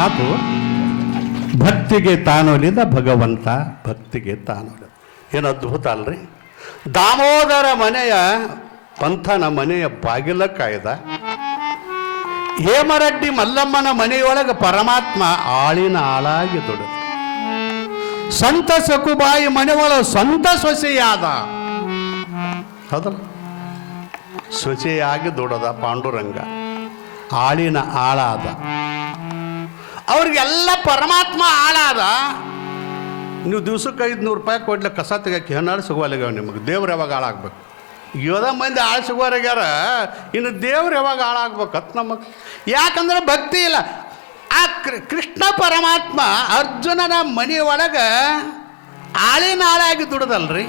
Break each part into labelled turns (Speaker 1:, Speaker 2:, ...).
Speaker 1: ಆತು ಭಕ್ತಿಗೆ ತಾನೊಲಿದ ಭಗವಂತ, ಭಕ್ತಿಗೆ ತಾನೊಲಿದ. ಏನು ಅದ್ಭುತ ಅಲ್ರಿ? ದಾಮೋದರ ಮನೆಯ ಪಂಥನ ಮನೆಯ ಬಾಗಿಲ ಕಾಯ್ದ. ಹೇಮರೆಡ್ಡಿ ಮಲ್ಲಮ್ಮನ ಮನೆಯೊಳಗೆ ಪರಮಾತ್ಮ ಆಳಿನ ಆಳಾಗಿ ದುಡಿದ. ಸಂತ ಸಕುಬಾಯಿ ಮನೆಯೊಳಗೆ ಸ್ವಂತ ಸೊಸೆಯಾದ. ಹೌದಲ್ಲ? ಸೊಸೆಯಾಗಿ ದುಡದ ಪಾಂಡುರಂಗ. ಆಳಿನ ಆಳಾದ. ಅವ್ರಿಗೆಲ್ಲ ಪರಮಾತ್ಮ ಆಳಾದ. ನೀವು ದಿವ್ಸಕ್ಕೆ ಐದುನೂರು ರೂಪಾಯಿ ಕೊಡ್ಲಿ ಕಸ ತೆಗಿಯಕ್ಕೆ ಹೆಣ್ಣಾಳು ಸಿಗುವಲ್ಲಾಗ ನಿಮಗೆ. ದೇವ್ರು ಯಾವಾಗ ಹಾಳಾಗ್ಬೇಕು ಯೋಧ ಮಂದಿ ಆಳು ಸಿಗುವವರೆಗ್ಯಾರ ಇನ್ನು ದೇವ್ರು ಯಾವಾಗ ಹಾಳಾಗ್ಬೇಕು ಅತ್ ನಮಗೆ ಯಾಕಂದ್ರೆ ಭಕ್ತಿ ಇಲ್ಲ. ಆ ಕೃಷ್ಣ ಪರಮಾತ್ಮ ಅರ್ಜುನನ ಮನೆ ಒಳಗೆ ಆಳಿನ ಆಳಾಗಿ ದುಡದಲ್ರಿ.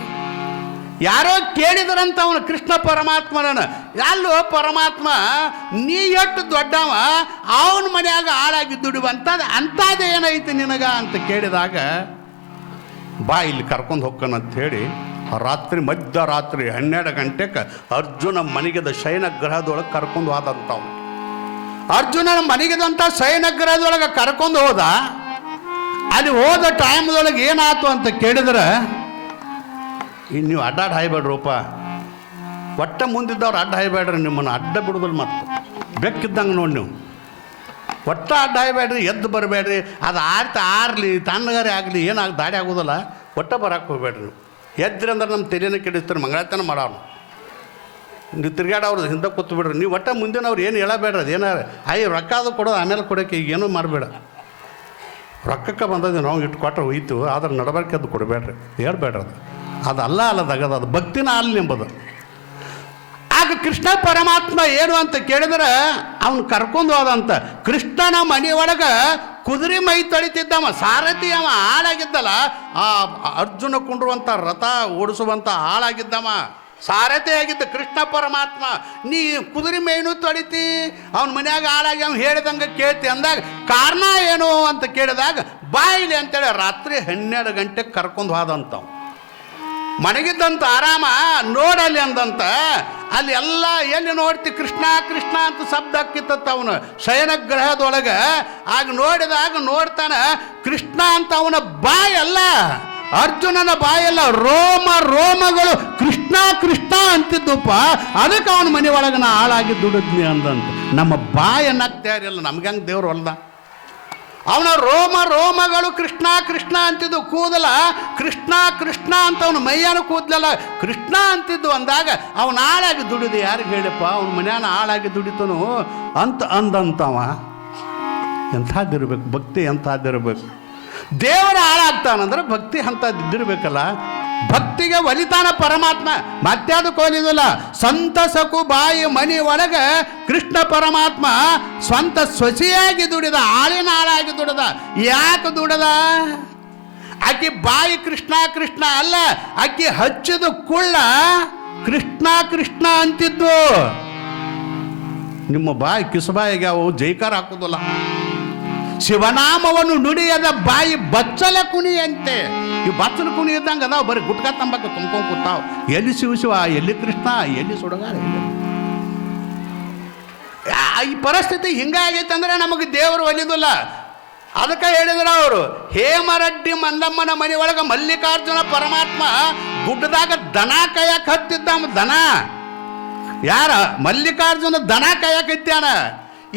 Speaker 1: ಯಾರೋ ಕೇಳಿದರಂತ ಅವನು ಕೃಷ್ಣ ಪರಮಾತ್ಮನ ಅಲ್ಲೋ ಪರಮಾತ್ಮ, ನೀ ಎಷ್ಟು ದೊಡ್ಡವ, ಅವನ ಮನೆಯಾಗ ಹಾಳಾಗಿ ಅಂತ ಅಂಥದ್ದು ಏನೈತಿ ನಿನಗ ಅಂತ ಕೇಳಿದಾಗ, ಬಾ ಇಲ್ಲಿ ಕರ್ಕೊಂಡು ಹೋಗ್ಕನಂತ ಹೇಳಿ, ರಾತ್ರಿ ಮಧ್ಯರಾತ್ರಿ ಹನ್ನೆರಡು ಗಂಟೆಗೆ ಅರ್ಜುನ ಮನೆಗೆದ ಶಯನ ಗ್ರಹದೊಳಗೆ ಕರ್ಕೊಂಡು ಹೋದಂಥವ್ನು ಅರ್ಜುನನ ಮನೆಗೆದಂಥ ಶಯನ ಗ್ರಹದೊಳಗೆ ಕರ್ಕೊಂಡು ಹೋದ, ಅಲ್ಲಿ ಹೋದ ಟೈಮ್ದೊಳಗೆ ಏನಾಯ್ತು ಅಂತ ಕೇಳಿದ್ರೆ ಇನ್ನು ನೀವು ಅಡ್ಡಾಡ ಹಾಯ್ಬೇಡ್ರಪ್ಪ ಒಟ್ಟ ಮುಂದಿದ್ದವ್ರು ಅಡ್ಡ ಹಾಯ್ಬೇಡ್ರಿ ನಿಮ್ಮನ್ನು, ಅಡ್ಡ ಬಿಡುದಿಲ್ಲ ಮತ್ತೆ. ಬೆಕ್ಕಿದ್ದಂಗೆ ನೋಡಿ ನೀವು. ಒಟ್ಟ ಅಡ್ಡ ಹಾಯ್ಬೇಡ್ರಿ, ಎದ್ದು ಬರಬೇಡ್ರಿ, ಅದು ಆರ್ತ ಆರಲಿ, ತಣ್ಣಗಾರಿ ಆಗಲಿ, ಏನಾಗ ದಾಡಿ ಆಗೋದಲ್ಲ. ಒಟ್ಟ ಬರಕ್ಕೆ ಹೋಗ್ಬೇಡ್ರಿ ನೀವು. ಎದ್ರಿ ಅಂದ್ರೆ ನಮ್ಮ ತಲೆನ ಕೆಡಿಸ್ತಾರೆ ಮಂಗಳಾತನ ಮಾಡೋರು ನೀವು ತಿರ್ಗಾಡ ಅವ್ರದ್ದು ಹಿಂದೆ ಕೂತು ಬಿಡ್ರಿ. ನೀವು ಒಟ್ಟ ಮುಂದಿನವ್ರು ಏನು ಹೇಳಬೇಡ್ರಿ, ಅದು ಏನಾರ. ಅಯ್ಯ ರೊಕ್ಕ ಅದು ಕೊಡೋದು ಆಮೇಲೆ ಕೊಡೋಕೆ ಈಗ ಏನೂ ಮಾಡಬೇಡ. ರೊಕ್ಕಕ್ಕೆ ಬಂದದ್ದು ನಾವು ಇಟ್ಟು ಕೊಟ್ಟರೆ ಹೋಯ್ತು, ಆದ್ರೆ ನಡಬಾರ್ಕೆ ಅದು ಕೊಡಬೇಡ್ರಿ. ಹೇಳ್ಬೇಡ್ರಿ ಅದು. ಅದು ಅಲ್ಲ ಅಲ್ಲದಾಗದ ಅದು ಭಕ್ತಿನ ಅಲ್ಲಿ ಎಂಬುದು. ಆಗ ಕೃಷ್ಣ ಪರಮಾತ್ಮ ಏನು ಅಂತ ಕೇಳಿದ್ರೆ, ಅವನು ಕರ್ಕೊಂಡು ಹೋದಂತ ಕೃಷ್ಣನ ಮನೆಯೊಳಗೆ ಕುದುರೆ ಮೈ ತೊಳಿತಿದ್ದವ, ಸಾರಥಿ ಅವ, ಹಾಳಾಗಿದ್ದಲ್ಲ, ಆ ಅರ್ಜುನ ಕುಂಡ್ರುವಂಥ ರಥ ಓಡಿಸುವಂಥ ಹಾಳಾಗಿದ್ದವ. ಸಾರಥಿ ಆಗಿದ್ದ ಕೃಷ್ಣ ಪರಮಾತ್ಮ, ನೀ ಕುದುರೆ ಮೈನು ತೊಳಿತಿ, ಅವನ ಮನ್ಯಾಗ ಹಾಳಾಗಿ, ಅವ್ನು ಹೇಳಿದಂಗೆ ಕೇಳ್ತಿ ಅಂದಾಗ, ಕಾರಣ ಏನು? ಅಂತ ಕೇಳಿದಾಗ, ಬಾಯಿಲಿ ಅಂತೇಳಿ ರಾತ್ರಿ ಹನ್ನೆರಡು ಗಂಟೆಗೆ ಕರ್ಕೊಂಡು ಹೋದಂಥವ್ ಮನೆಗಿದ್ದಂತ ಆರಾಮ ನೋಡಲ್ಲಿ ಅಂದಂತ, ಅಲ್ಲಿ ಎಲ್ಲ ಎಲ್ಲಿ ನೋಡ್ತಿ ಕೃಷ್ಣ ಕೃಷ್ಣ ಅಂತ ಶಬ್ದ ಹಾಕಿತ್ತ ಅವನು. ಶಯನ ಗ್ರಹದೊಳಗೆ ಆಗ ನೋಡಿದಾಗ ನೋಡ್ತಾನೆ, ಕೃಷ್ಣ ಅಂತ ಅವನ ಬಾಯಲ್ಲ, ಅರ್ಜುನನ ಬಾಯಲ್ಲ, ರೋಮ, ರೋಮಗಳು, ಕೃಷ್ಣ ಕೃಷ್ಣ ಅಂತಿದ್ದಪ್ಪ. ಅದಕ್ಕೆ ಅವನ ಮನೆ ಒಳಗೆ ನಾ ಹಾಳಾಗಿ ದುಡಿದ್ನಿ ಅಂದಂತ. ನಮ್ಮ ಬಾಯ ಇರಲಿಲ್ಲ ನಮ್ಗೆ ಹೆಂಗೆ ದೇವ್ರು ಹೊಲ್ದ? ಅವನ ರೋಮ ರೋಮಗಳು ಕೃಷ್ಣ ಕೃಷ್ಣ ಅಂತಿದ್ದು ಕೂದಲ, ಕೃಷ್ಣ ಕೃಷ್ಣ ಅಂತ ಅವನು ಮೈಯಾನ ಕೂದಲಲ್ಲ ಕೃಷ್ಣ ಅಂತಿದ್ದು ಅಂದಾಗ ಅವನು ಹಾಳಾಗಿ ದುಡಿದು ಯಾರಿಗೆ ಹೇಳಪ್ಪ? ಅವನ ಮನೆಯನ್ನು ಹಾಳಾಗಿ ದುಡಿತನು ಅಂತ ಅಂದಂತವ. ಎಂಥದ್ದಿರ್ಬೇಕು, ಭಕ್ತಿ ಎಂಥದ್ದಿರ್ಬೇಕು. ದೇವರ ಹಾಳಾಗ್ತಾನಂದ್ರೆ ಭಕ್ತಿ ಅಂಥದ್ದಿರ್ಬೇಕಲ್ಲ. ಭಕ್ತಿಗೆ ಒಲಿತಾನ ಪರಮಾತ್ಮ. ಮತ್ಯಾವುದಕ್ಕೆ ಕೋಲಿದಲ್ಲ ಸಂತಸಕು ಬಾಯಿ ಮನಿ ಒಳಗೆ ಕೃಷ್ಣ ಪರಮಾತ್ಮ ಸ್ವಂತ ಸೊಸೆಯಾಗಿ ದುಡಿದ ಆಳಿನ ಆಳಾಗಿ ದುಡಿದ. ಯಾಕೆ ದುಡದ? ಆಕೆ ಬಾಯಿ ಕೃಷ್ಣ ಕೃಷ್ಣ ಅಲ್ಲ, ಆಕೆ ಹಚ್ಚಿದ ಕುಳ್ಳ ಕೃಷ್ಣ ಕೃಷ್ಣ ಅಂತಿದ್ದು. ನಿಮ್ಮ ಬಾಯಿ ಕಿಸಬಾಯಿಗೆ ಅವು ಜೈಕಾರ ಹಾಕೋದಿಲ್ಲ ಶಿವನಾಮವನ್ನು ನುಡಿಯದ ಬಾಯಿ ಬಚ್ಚಲ ಕುಣಿಯಂತೆ. ಈ ಬಚ್ಚಲ ಕುಣಿ ಇದ್ದಂಗೆ ಅದಾವ, ಬರೀ ಗುಟ್ಕ ತಂಬಕ್ಕೆ ತುಂಬ್ಕೊಂಡು ಕೂತಾವ. ಎಲ್ಲಿ ಶಿವ ಶಿವ, ಎಲ್ಲಿ ಕೃಷ್ಣ, ಎಲ್ಲಿ ಸುಡಗಾರ ಈ ಪರಿಸ್ಥಿತಿ ಹಿಂಗಾಗೈತಂದ್ರೆ ನಮಗೆ ದೇವರು ಒಲಿದಿಲ್ಲ. ಅದಕ್ಕೆ ಹೇಳಿದ್ರು ಅವರು, ಹೇಮರೆಡ್ಡಿ ಮಂದಮ್ಮನ ಮನೆ ಒಳಗೆ ಮಲ್ಲಿಕಾರ್ಜುನ ಪರಮಾತ್ಮ ಗುಡ್ಡದಾಗ ದನ ಕಾಯಕ್ಕೆ ಹತ್ತಿದ್ದ ದನ. ಯಾರ? ಮಲ್ಲಿಕಾರ್ಜುನ ದನ ಕಾಯಕೈತ್ಯಾನ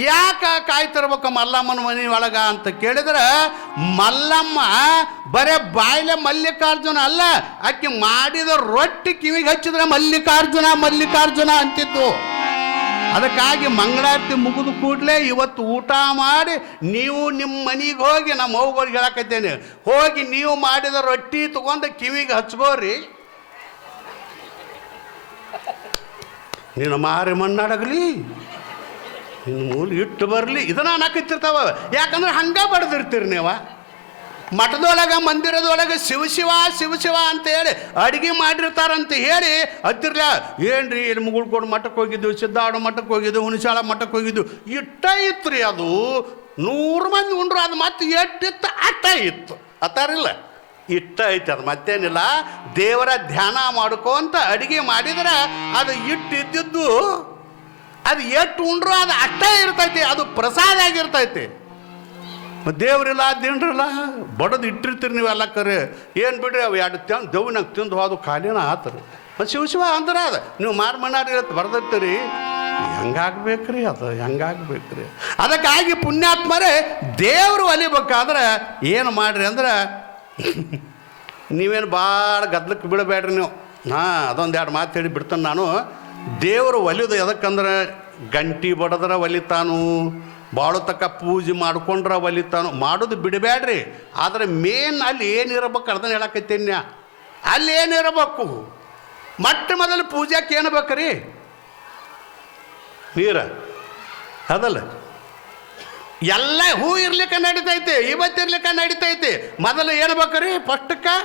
Speaker 1: ಯಾಕ ಕಾಯ್ತಿರ್ಬೇಕು ಮಲ್ಲಮ್ಮನ ಮನೆ ಒಳಗ ಅಂತ ಕೇಳಿದ್ರೆ, ಮಲ್ಲಮ್ಮ ಬರೇ ಬಾಯಿಲೆ ಮಲ್ಲಿಕಾರ್ಜುನ ಅಲ್ಲ, ಆಕೆ ಮಾಡಿದ ರೊಟ್ಟಿ ಕಿವಿಗೆ ಹಚ್ಚಿದ್ರೆ ಮಲ್ಲಿಕಾರ್ಜುನ ಮಲ್ಲಿಕಾರ್ಜುನ ಅಂತಿದ್ದು ಅದಕ್ಕಾಗಿ ಮಂಗಳಾರತಿ ಮುಗಿದು ಕೂಡಲೇ ಇವತ್ತು ಊಟ ಮಾಡಿ ನೀವು ನಿಮ್ಮ ಮನೆಗೆ ಹೋಗಿ, ನಮ್ಮ ಅವ್ಗಳಿಗೆ ಹೇಳಕತ್ತೇನೆ. ಹೋಗಿ ನೀವು ಮಾಡಿದ ರೊಟ್ಟಿ ತಗೊಂಡು ಕಿವಿಗೆ ಹಚ್ಕೋರಿ ನಿನ್ನ ಮಾರಿ ಮಣ್ಣಾಡಗಲಿ ಮೂಲ ಇಟ್ಟು ಬರಲಿ, ಇದನ್ನ ಅನ್ನಕತ್ತಿರ್ತಾವ ಯಾಕಂದ್ರೆ ಹಂಗ ಬಡ್ದಿರ್ತೀರಿ ನೀವು. ಮಠದೊಳಗೆ, ಮಂದಿರದೊಳಗೆ ಶಿವ ಶಿವ ಶಿವ ಶಿವ ಅಂತ ಹೇಳಿ ಅಡಿಗೆ ಮಾಡಿರ್ತಾರಂತ ಹೇಳಿ ಹತ್ತಿರ್ಲ. ಏನ್ರಿ ಇಲ್ಲಿ ಮುಗುಳ್ಕೊಂಡು ಮಠಕ್ಕೆ ಹೋಗಿದ್ದು ಸಿದ್ದಾಡು ಮಠಕ್ಕೆ ಹೋಗಿದ್ದು ಹುಣಸಾಳ ಮಠಕ್ಕೆ ಹೋಗಿದ್ದು ಇಟ್ಟ ಇತ್ತು ಅದು. ನೂರು ಮಂದಿ ಉಂಡ್ರು, ಅದು ಮತ್ತೆ ಎಟ್ಟಿತ್ತು, ಅಟ್ಟ ಇತ್ತು. ಅತ್ತಾರಿಲ್ಲ? ಇಟ್ಟ ಐತೆ ಅದು, ಮತ್ತೇನಿಲ್ಲ. ದೇವರ ಧ್ಯಾನ ಮಾಡ್ಕೊಂತ ಅಡಿಗೆ ಮಾಡಿದ್ರೆ ಅದು ಇಟ್ಟಿದ್ದು ಅದು ಎಷ್ಟು ಉಂಡ್ರು ಅದು ಅಷ್ಟೇ ಇರ್ತೈತಿ, ಅದು ಪ್ರಸಾದ ಆಗಿರ್ತೈತಿ. ಮತ್ತು ದೇವ್ರಿಲ್ಲ ದಿಂಡ್ರಲ್ಲ ಬಡದು ಇಟ್ಟಿರ್ತೀರಿ ನೀವೆಲ್ಲ ಕರೆ. ಏನು ಬಿಡ್ರಿ, ಅವು ಎರಡು ತಿಂದು ದವ್ನಾಗ ತಿಂದು ಹೋದು ಖಾಲಿನ ಆತರು. ಮತ್ತು ಶಿವ ಶಿವ ಅಂದ್ರೆ ಅದು. ನೀವು ಮಾರು ಮಣ್ಣಾರಿ ಇರತ್ತೆ ಬರ್ದಿರ್ತೀರಿ. ಹೆಂಗಾಗ್ಬೇಕ್ರಿ ಅದು, ಹೆಂಗಾಗ್ಬೇಕ್ರಿ. ಅದಕ್ಕಾಗಿ ಪುಣ್ಯಾತ್ಮರೇ ದೇವರು ಒಲಿಬೇಕಾದ್ರೆ ಏನು ಮಾಡ್ರಿ ಅಂದ್ರೆ, ನೀವೇನು ಭಾಳ ಗದ್ಲಕ್ಕೆ ಬಿಡಬೇಡ್ರಿ ನೀವು. ಹಾಂ ಅದೊಂದು ಎರಡು ಮಾತು ಹೇಳಿ ಬಿಡ್ತಾನೆ ನಾನು. ದೇವರು ಒಲಿದು ಎದಕ್ಕಂದ್ರೆ ಗಂಟಿ ಬಡದ್ರ ಒಲಿತಾನು ಬಾಳು ತಕ್ಕ ಪೂಜೆ ಮಾಡ್ಕೊಂಡ್ರೆ ಒಲಿತಾನು. ಮಾಡೋದು ಬಿಡಬೇಡ್ರಿ ಆದರೆ ಮೇನ್ ಅಲ್ಲಿ ಏನಿರಬೇಕು ಅದನ್ನ ಹೇಳಕತ್ತೇನ್ಯ ಅಲ್ಲಿ ಏನಿರಬೇಕು? ಮೊಟ್ಟ ಮೊದಲು ಪೂಜಾಕ್ಕೆ ಏನು ಬೇಕ್ರಿ? ನೀರ. ಅದಲ್ಲ ಎಲ್ಲ ಹೂ ಇರ್ಲಿಕ್ಕೆ ನಡೀತೈತಿ ಇವತ್ತಿರ್ಲಿಕ್ಕೆ ನಡೀತೈತಿ. ಮೊದಲು ಏನು ಬೇಕ್ರಿ? ಫಸ್ಟಕ್ಕೆ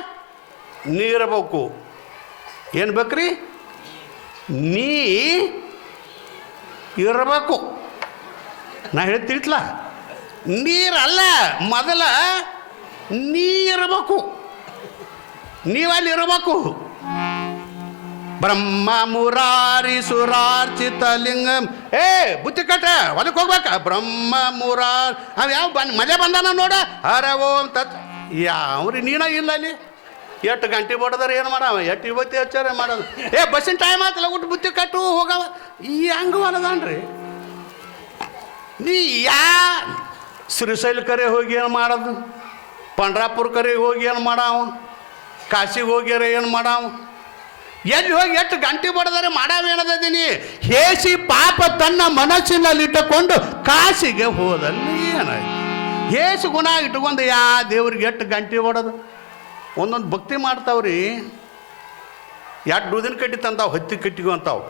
Speaker 1: ನೀರಬೇಕು ಏನು ಬೇಕ್ರಿ? ನೀ ಇರಬೇಕು. ನಾ ಹೇಳ್ತಿರ್ಲ ನೀರಲ್ಲ, ಮೊದಲ ನೀರಬೇಕು ನೀವಲ್ಲಿ ಇರಬೇಕು ಬ್ರಹ್ಮ ಮುರಾರಿ ಸುರಾರ್ಚಿತ ಲಿಂಗಂ. ಏ, ಬುತ್ತಿ ಕಟ್ಟ ಹೊಲಕ್ಕೆ ಹೋಗ್ಬೇಕ. ಬ್ರಹ್ಮ ಮುರಾರ್ ಅವ್ ಯಾವ ಬಂದ ಮಜೆ ಬಂದಾನ ನೋಡ? ಹರ ಓಂ ತತ್ ಯಾವ್ರಿ ನೀನ ಇಲ್ಲ ಅಲ್ಲಿ? ಎಷ್ಟು ಗಂಟೆ ಬಡದಾರ ಏನು ಮಾಡವ? ಎಷ್ಟು ಇವತ್ತಿ ಹಚ್ಚಾರ ಮಾಡೋದು? ಏ, ಬಸ್ಸಿನ ಟೈಮ್ ಆಯ್ತಲ್ಲ ಊಟ ಬುತ್ತಿ ಕಟ್ಟು, ಹೋಗವ. ಈ ಹಂಗ ಅನ್ನದಾನ್ರಿ ನೀ ಯಾ ಶ್ರೀಶೈಲ ಕರೆ ಹೋಗಿ ಏನು ಮಾಡೋದು? ಪಂಡ್ರಾಪುರ ಕರೆ ಹೋಗಿ ಏನು ಮಾಡಾವ? ಕಾಶಿಗೆ ಹೋಗ್ಯಾರ ಏನು ಮಾಡಾವ? ಎಲ್ಲಿ ಹೋಗಿ ಎಷ್ಟು ಗಂಟೆ ಬಡದರೆ ಮಾಡಾವೇನದೀನಿ ಹೇಸಿ ಪಾಪ ತನ್ನ ಮನಸ್ಸಿನಲ್ಲಿಟ್ಟುಕೊಂಡು ಕಾಶಿಗೆ ಹೋದಲ್ಲಿ ಏನಾಯ್ತು? ಹೇಸಿ ಗುಣ ಇಟ್ಕೊಂಡು ಯಾ ದೇವ್ರಿಗೆ ಎಷ್ಟು ಗಂಟೆ ಹೊಡೋದು ಒಂದೊಂದು ಭಕ್ತಿ ಮಾಡ್ತಾವ್ರಿ. ಎರಡು ಊದಿನ ಕಡ್ಡಿ ತಂದಾವು, ಹತ್ತಿ ಕಟ್ಟಿಗೆ ಅಂತಾವು.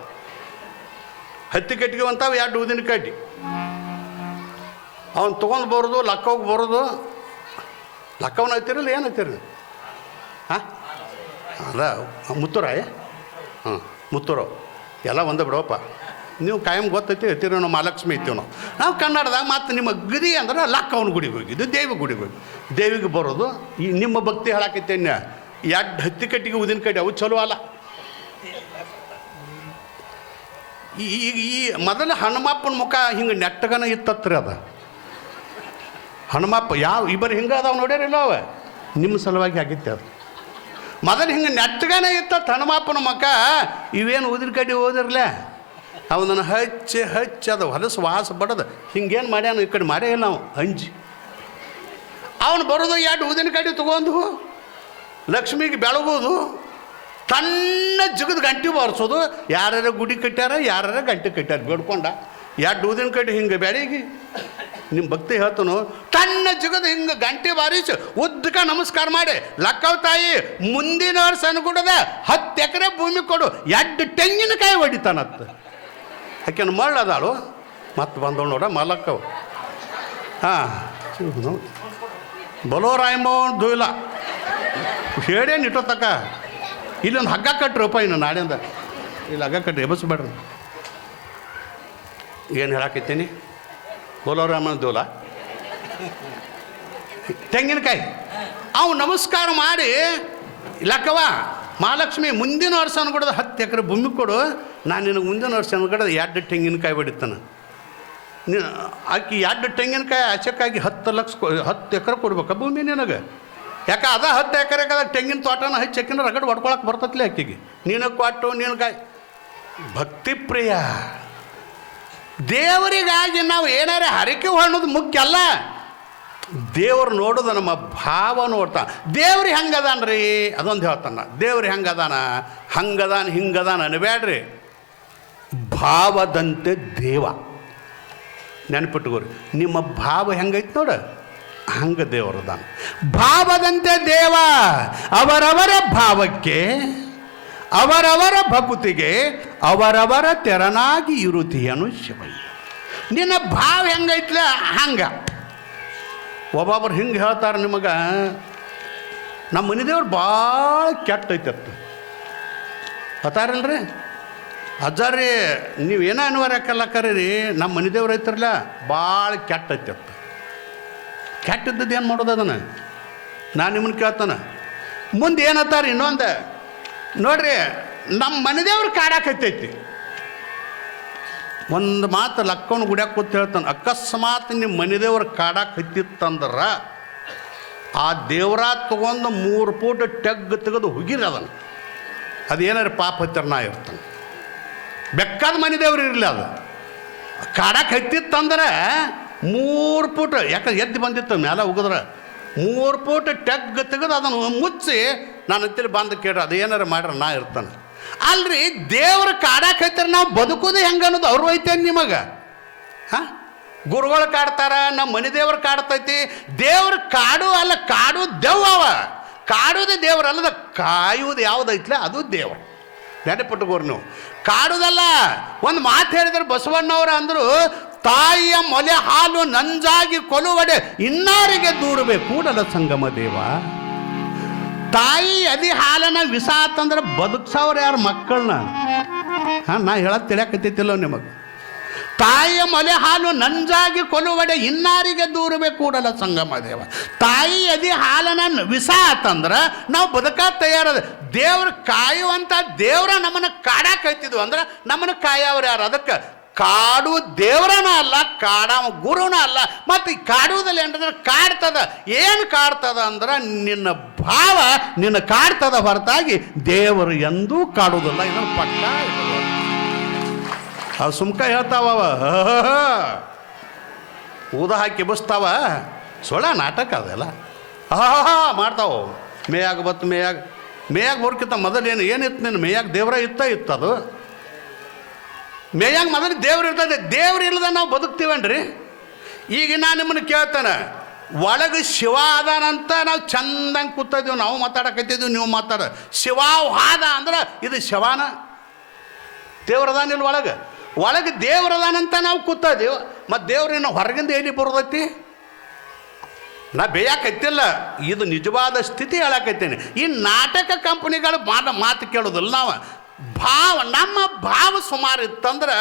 Speaker 1: ಹತ್ತಿ ಕಟ್ಟಿಗೆ ಅಂತಾವು ಎರಡು ಊದಿನ ಕಡ್ಡಿ. ಅವನು ತೊಗೊಂಡು ಬರೋದು ಲಕ್ಕವ್ಗೆ ಬರೋದು. ಲಕ್ಕವನ್ನ ಹತ್ತಿರಲ್ಲ ಏನು ಹತ್ತಿರ ಹಾಂ? ಅದ ಮುತ್ತುರಾಯ ಹಾಂ ಮುತ್ತೂರು. ಎಲ್ಲ ಒಂದೇ ಬಿಡೋಪ್ಪ ನೀವು ಕಾಯಂ ಗೊತ್ತೈತಿ ನಾವು ಮಹಾಲಕ್ಷ್ಮಿ ಐತೀವಿ ನಾವು ನಾವು ಕನ್ನಡದಾಗ ಮತ್ತು ನಿಮ್ಮ ಗದಿ ಅಂದ್ರೆ ಲಕ್ಕವನ ಗುಡಿಗೆ ಹೋಗಿದ್ದು, ದೇವಿ ಗುಡಿಗೆ ಹೋಗಿ ದೇವಿಗೆ ಬರೋದು, ಈ ನಿಮ್ಮ ಭಕ್ತಿ ಹೇಳಾಕೈತೇನ್ಯ ಎರಡು ಹತ್ತಿ ಕಟ್ಟಿಗೆ ಉದಿನ ಕಡ್ಡಿ, ಅವು ಚಲೋ ಅಲ್ಲ. ಈ, ಈ- ಮೊದಲು ಹನುಮಪ್ಪನ ಮುಖ ಹಿಂಗೆ ನೆಟ್ಟಗನ ಇತ್ತತ್ರಿ ಅದ. ಹನುಮಪ್ಪ, ಯಾವ, ಇಬ್ಬರು ಹಿಂಗೆ ಅದಾವ ನೋಡ್ಯಾರಿಲ್ಲ ಅವ? ನಿಮ್ಮ ಸಲುವಾಗಿ ಆಗಿತ್ತೆ ಅದು. ಮೊದಲು ಹಿಂಗೆ ನೆಟ್ಟಗನೇ ಇತ್ತ ಹನುಮಪ್ಪನ ಮುಖ, ಇವೇನು ಉದಿನ ಕಡ್ಡಿ ಓದಿರ್ಲೆ ಅವನನ್ನು ಹಚ್ಚಿ ಹಚ್ಚಿ ಅದು ಹೊಲಸು ವಾಸ ಬಡದು. ಹಿಂಗೇನು ಮಾಡ್ಯಾನ? ಈ ಕಡೆ ಮಾಡೇ ಇಲ್ಲ ನಾವು ಅಂಜಿ. ಅವನು ಬರೋದು ಎರಡು ಊದಿನ ಕಡೆ ತಗೊಂಡು, ಲಕ್ಷ್ಮಿಗೆ ಬೆಳಗೋದು. ತನ್ನ ಜಿಗದ ಗಂಟೆ ಬಾರಿಸೋದು. ಯಾರ್ಯಾರ ಗುಡಿ ಕಟ್ಟ್ಯಾರ ಯಾರ್ಯಾರ ಗಂಟೆ ಕಟ್ಟ್ಯಾರ ಬೇಡ್ಕೊಂಡ. ಎರಡು ಊದಿನ ಕಡೆ ಹಿಂಗೆ ಬೆಳಿಗ್ಗೆ ನಿಮ್ಮ ಭಕ್ತಿ ಹೇಳ್ತನು, ತನ್ನ ಜಿಗದ ಹಿಂಗೆ ಗಂಟೆ ಬಾರಿಸಿ ಉದ್ದಕ ನಮಸ್ಕಾರ ಮಾಡಿ. ಲಕ್ಕವ್ ತಾಯಿ ಮುಂದಿನ ವರ್ಷ ಅನ್ಕೊಡದ ಹತ್ತು ಎಕರೆ ಭೂಮಿ ಕೊಡು. ಎರಡು ತೆಂಗಿನಕಾಯಿ ಹೊಡಿತಾನತ್ತ. ಆಕೆನ ಮರಳದಾಳು ಮತ್ತೆ ಬಂದಳು ನೋಡ ಮಲಕ್ಕವು ಹಾಂ. ಬಲೋ ರಾಯಮೋಹನ್ ದುಯ್ಲ. ಹೇಳೇನು ಇಟ್ಟೋತಕ್ಕ ಇಲ್ಲೊಂದು ಹಗ್ಗ ಕಟ್ರಪ್ಪ ಇನ್ನು ನಾಡಿಂದ ಇಲ್ಲಿ, ಹಗ್ಗ ಕಟ್ರಿ, ಎಬ್ಬಿಸ್ಬೇಡ್ರಿ. ಏನು ಹೇಳಾಕತ್ತೀನಿ? ಬೋಲೋ ರಾಮನ ದೂಲ ತೆಂಗಿನಕಾಯಿ. ಅವು ನಮಸ್ಕಾರ ಮಾಡಿ ಲಕ್ಕವ ಮಹಾಲಕ್ಷ್ಮಿ ಮುಂದಿನ ವರ್ಷ ಅನ್ಕೊಡೋದು ಹತ್ತು ಎಕರೆ ಭೂಮಿ ಕೊಡು. ನಾನು ನಿನಗೆ ಮುಂದಿನ ವರ್ಷ ಅನ್ಕಡೆ ಎರಡು ತೆಂಗಿನಕಾಯಿ ಬಡಿತಾನೆ ನೀನು ಆಕಿ ಎರಡು ತೆಂಗಿನಕಾಯಿ ಆಚಕ್ಕಾಗಿ ಹತ್ತು ಲಕ್ಷ ಹತ್ತು ಎಕರೆ ಕೊಡ್ಬೇಕಾ ಭೂಮಿ ನಿನಗೆ? ಯಾಕೆ ಅದ ಹತ್ತು ಎಕರೆಗೆ ಅದ ತೆಂಗಿನ ತೋಟನ ಹಚ್ಚಿ ಎಕಿನ ರಗಡ್ ಹೊಡ್ಕೊಳಕ್ಕೆ ಬರ್ತತ್ಲೆ ಆಕಿಗೆ. ನೀನು ಕೊಟ್ಟು ನೀನು ಕಾಯಿ ಭಕ್ತಿ ಪ್ರಿಯ. ದೇವರಿಗಾಗಿ ನಾವು ಏನಾರೇ ಹರಿಕೆ ಹೊಣ್ಣೋದು ಮುಖ್ಯ ಅಲ್ಲ. ದೇವ್ರು ನೋಡೋದು ನಮ್ಮ ಭಾವ ನೋಡ್ತಾನೆ. ದೇವ್ರು ರೀ ಅದೊಂದು ಹೇಳ್ತಾನ. ದೇವ್ರಿಗೆ ಹೆಂಗದಾನ? ಹಂಗದಾನ, ಹಿಂಗದಾನ ಅನ್ಬೇಡ್ರಿ ಭಾವದಂತೆ ದೇವ. ನೆನಪಿಟ್ಕೋರಿ, ನಿಮ್ಮ ಭಾವ ಹೆಂಗೈತೆ ನೋಡು, ಹಂಗೆ ದೇವರದಾನ ಭಾವದಂತೆ ದೇವ, ಅವರವರ ಭಾವಕ್ಕೆ, ಅವರವರ ಭಕುತಿಗೆ, ಅವರವರ ತೆರನಾಗಿ ಇರುತ್ತೀಯನು ಶಿವಯ್ಯ. ನಿನ್ನ ಭಾವ ಹೆಂಗೈತ್ಲ, ಹಂಗ. ಒಬ್ಬೊಬ್ರು ಹಿಂಗೆ ಹೇಳ್ತಾರೆ ನಿಮಗೆ ನಮ್ಮ ಮನೆ ದೇವ್ರು ಭಾಳ ಕೆಟ್ಟ ಐತೆ ಹತ್ತಾರಿಲ್ರಿ ಅಜ್ಜಾರಿ ಅನಿವಾರ್ಯ ಯಾಕಲ್ಲ ಕರೀರಿ ನಮ್ಮ ಮನೆದೇವ್ರು ಐತ್ರಲ್ಲ ಭಾಳ ಕೆಟ್ಟ ಐತತ್ತ ಕೆಟ್ಟದ್ದು ಏನು ಮಾಡೋದು ಅದನ್ನು? ನಾನು ನಿಮ್ಮನ್ನು ಕೇಳ್ತಾನೆ. ಮುಂದೆ ಏನತ್ತಾರ ಇನ್ನೊಂದು? ನೋಡ್ರಿ ನಮ್ಮ ಮನೆದೇವ್ರು ಕಾಡಾಕೈತೈತಿ ಒಂದು ಮಾತು ಲಕ್ಕವನ್ನು ಗುಡ್ಯಾಕ ಕೂತ್ ಹೇಳ್ತಾನೆ, ಅಕಸ್ಮಾತ್ ನಿಮ್ಮ ಮನೆ ದೇವ್ರ ಕಾಡಾಕ ಆ ದೇವ್ರ ತೊಗೊಂಡು ಮೂರು ಫೂಟ್ ಟೆಗ್ ತೆಗೆದು ಹುಗಿರಿ ಅದನ್ನು. ಅದೇನಾರು ಪಾಪ ಹತ್ತಿರ ನಾ ಇರ್ತಾನೆ. ಬೆಕ್ಕಾದ ಮನೆ ದೇವ್ರು ಇರಲಿ ಅದು. ಕಾಡಕ್ಕೆ ಹತ್ತಿತ್ತಂದ್ರೆ ಮೂರು ಫೂಟ್ ಯಾಕಂದ್ರೆ ಎದ್ದು ಬಂದಿತ್ತು ಮೇಲೆ ಉಗಿದ್ರೆ ಮೂರು ಫೂಟ್ ಟೆಗ್ ತೆಗೆದು ಅದನ್ನು ಮುಚ್ಚಿ ನಾನು ಹತ್ತಿರ ಬಂದು ಕೇಳ್ರಿ, ಅದು ಏನಾರು ಮಾಡ್ರೆ, ನಾ ಇರ್ತಾನೆ. ಅಲ್ರಿ, ದೇವ್ರ ಕಾಡಕ್ಕೆ ಹತ್ತಿರ ನಾವು ಬದುಕೋದು ಹೆಂಗೆ ಅನ್ನೋದು ಅವ್ರು ಐತೇನು ನಿಮಗೆ. ಹಾಂ? ಗುರುಗಳು ಕಾಡ್ತಾರ, ನಮ್ಮ ಮನೆ ದೇವ್ರು ಕಾಡ್ತೈತಿ. ದೇವ್ರ ಕಾಡು ಅಲ್ಲ, ಕಾಡು ದೆವ್ವ ಅವ. ದೇವ್ರ ಅಲ್ಲದ ಕಾಯುವುದು ಯಾವುದೈತ್ಲ ಅದು ದೇವ್ರು. ನೆನಪಿಟ್ಟುಕೋರು ನೀವು ಕಾಡುದಲ್ಲ, ಒಂದು ಮಾತು ಹೇಳಿದ್ರೆ ಬಸವಣ್ಣವ್ರ ಅಂದರು, ತಾಯಿಯ ಮೊಲೆ ಹಾಲು ನಂಜಾಗಿ ಕೊಲುವಡೆ ಇನ್ನಾರಿಗೆ ದೂರಬೇಕು ಕೂಡಲ ಸಂಗಮ ದೇವ. ತಾಯಿ ಅದಿ ಹಾಲನ್ನ ವಿಷ ಆತಂದ್ರೆ ಬದುಕ್ಸವ್ರು ಯಾರು ಮಕ್ಕಳನ್ನ? ಹಾಂ, ನಾ ಹೇಳೋದು ತಿಳಿಯಾಕತ್ತೈತಿಲ್ಲ ನಿಮಗೆ. ತಾಯಿಯ ಮೊಲೆ ಹಾಲು ನಂಜಾಗಿ ಕೊಲುವಡೆ ಇನ್ನಾರಿಗೆ ದೂರವೇ ಕೂಡಲ ಸಂಗಮ ದೇವ. ತಾಯಿ ಅದಿ ಹಾಲನ್ನ ವಿಷ ಆತಂದ್ರೆ ನಾವು ಬದುಕ ತಯಾರದ ದೇವ್ರು ಕಾಯುವಂಥ ದೇವ್ರ ನಮ್ಮನ್ನು ಕಾಡಾಕೈತಿದ್ವು ಅಂದ್ರೆ ನಮ್ಮನ್ನು ಕಾಯವ್ರು ಯಾರು? ಅದಕ್ಕೆ ಕಾಡು ದೇವ್ರನ ಅಲ್ಲ ಕಾಡ ಗುರುನ ಅಲ್ಲ. ಮತ್ತು ಕಾಡುವುದಲ್ಲಿ ಏನಂದ್ರೆ ಕಾಡ್ತದ. ಏನು ಕಾಡ್ತದ ಅಂದ್ರೆ ನಿನ್ನ ಭಾವ ನಿನ್ನ ಕಾಡ್ತದ ಹೊರತಾಗಿ ದೇವರು ಎಂದೂ ಕಾಡುವುದಿಲ್ಲ ಇದನ್ನು ಪಕ್ಕ ಅವು. ಸುಮ್ಕ ಹೇಳ್ತಾವ. ಊದ ಹಾಕಿ ಬಸ್ತಾವ. ಸೊಳ ನಾಟಕ ಅದೆಲ್ಲ. ಆಹಾ ಮಾಡ್ತಾವ. ಮೇಯಾಗ ಬತ್ತು ಮೇಯಾಗ. ಮೇಯಾಗ ಮೊದಲು ಏನು ಏನಿತ್ತು ನೀನು? ಮೇಯಾಗ ದೇವ್ರ ಇತ್ತ ಇತ್ತದು ಮೇಯಾಗ ಮೊದಲು ದೇವ್ರು ಇರ್ತದೆ. ದೇವ್ರು ಇಲ್ಲದ ನಾವು ಬದುಕ್ತೀವನ್ರಿ? ಈಗ ನಾನು ನಿಮ್ಮನ್ನು ಕೇಳ್ತಾನೆ. ಒಳಗೆ ಶಿವ ಅದಾನಂತ ನಾವು ಚಂದಂಗೆ ಕೂತಿದ್ದೀವಿ ನಾವು ಮಾತಾಡಕತ್ತಿದ್ದೀವಿ ನೀವು ಮಾತಾಡ. ಶಿವ ಹಾದ ಅಂದ್ರೆ ಇದು ಶಿವಾನ. ದೇವ್ರದಾನಿಲ್ಲ ಒಳಗೆ? ಒಳಗೆ ದೇವ್ರದಾನಂತ ನಾವು ಕೂತದೀವಿ ಮತ್ತು ದೇವ್ರಿನ ಹೊರಗಿಂದ ಎಲ್ಲಿ ಬರೋದೈತಿ ನಾ ಬೇಯಾಕತ್ತಿಲ್ಲ, ಇದು ನಿಜವಾದ ಸ್ಥಿತಿ ಹೇಳಕತ್ತೇನೆ. ಈ ನಾಟಕ ಕಂಪ್ನಿಗಳು ಮಾಡ ಮಾತು ಕೇಳೋದಿಲ್ಲ ನಾವು. ಭಾವ, ನಮ್ಮ ಭಾವ ಸುಮಾರು ಇತ್ತಂದ್ರೆ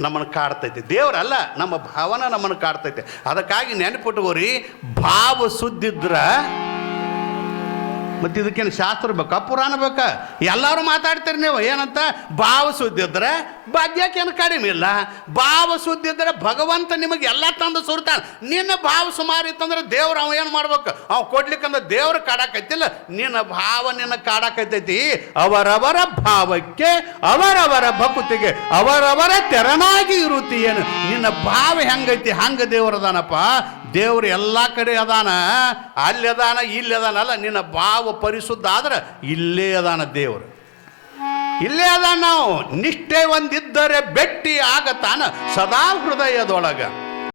Speaker 1: ನಮ್ಮನ್ನು ಕಾಡ್ತೈತಿ. ದೇವರಲ್ಲ ನಮ್ಮ ಭಾವನ ನಮ್ಮನ್ನು ಕಾಡ್ತೈತಿ. ಅದಕ್ಕಾಗಿ ನೆನಪಿಟ್ಕೋರಿ, ಭಾವ ಸುದ್ದಿದ್ರೆ ಮತ್ತು ಇದಕ್ಕೇನು ಶಾಸ್ತ್ರ ಬೇಕಾ? ಪುರಾಣ ಬೇಕಾ? ಎಲ್ಲರೂ ಮಾತಾಡ್ತೀರಿ ನೀವು. ಏನಂತ? ಭಾವ ಸುದ್ದಿದ್ರೆ ಭಾಗ್ಯಕ್ಕೇನು ಕಡಿಮೆ ಇಲ್ಲ. ಭಾವ ಸುದ್ದಿದ್ರೆ ಭಗವಂತ ನಿಮಗೆ ಎಲ್ಲ ತಂದು ಸುರ್ತಾನೆ. ನಿನ್ನ ಭಾವ ಸುಮಾರು ಇತ್ತಂದ್ರೆ ದೇವ್ರು ಅವ ಏನು ಮಾಡ್ಬೇಕು? ಅವ ಕೊಡ್ಲಿಕ್ಕಂದ್ರೆ ದೇವ್ರು ಕಾಡಕತ್ತಿಲ್ಲ ನಿನ್ನ ಭಾವ ನಿನ್ನ ಕಾಡಾಕೈತೈತಿ. ಅವರವರ ಭಾವಕ್ಕೆ, ಅವರವರ ಭಕ್ತಿಗೆ, ಅವರವರ ತೆರನಾಗಿ ಇರುತ್ತಿ ಏನು ನಿನ್ನ ಭಾವ ಹೆಂಗೈತಿ? ಹಂಗ ದೇವ್ರದಾನಪ್ಪ ದೇವ್ರು ಎಲ್ಲ ಕಡೆ ಅದಾನ, ಅಲ್ಲಿ ಅದಾನ, ಇಲ್ಲಿ ಅದಾನಲ್ಲ ನಿನ್ನ ಭಾವ ಪರಿಶುದ್ಧ ಆದ್ರೆ ಇಲ್ಲೇ ಅದಾನ ದೇವರು. ಇಲ್ಲೇ ಅದಾನ ನಾವು, ನಿಷ್ಠೆ ಒಂದಿದ್ದರೆ ಬೆಟ್ಟಿ ಆಗತಾನ ಸದಾ ಹೃದಯದೊಳಗ.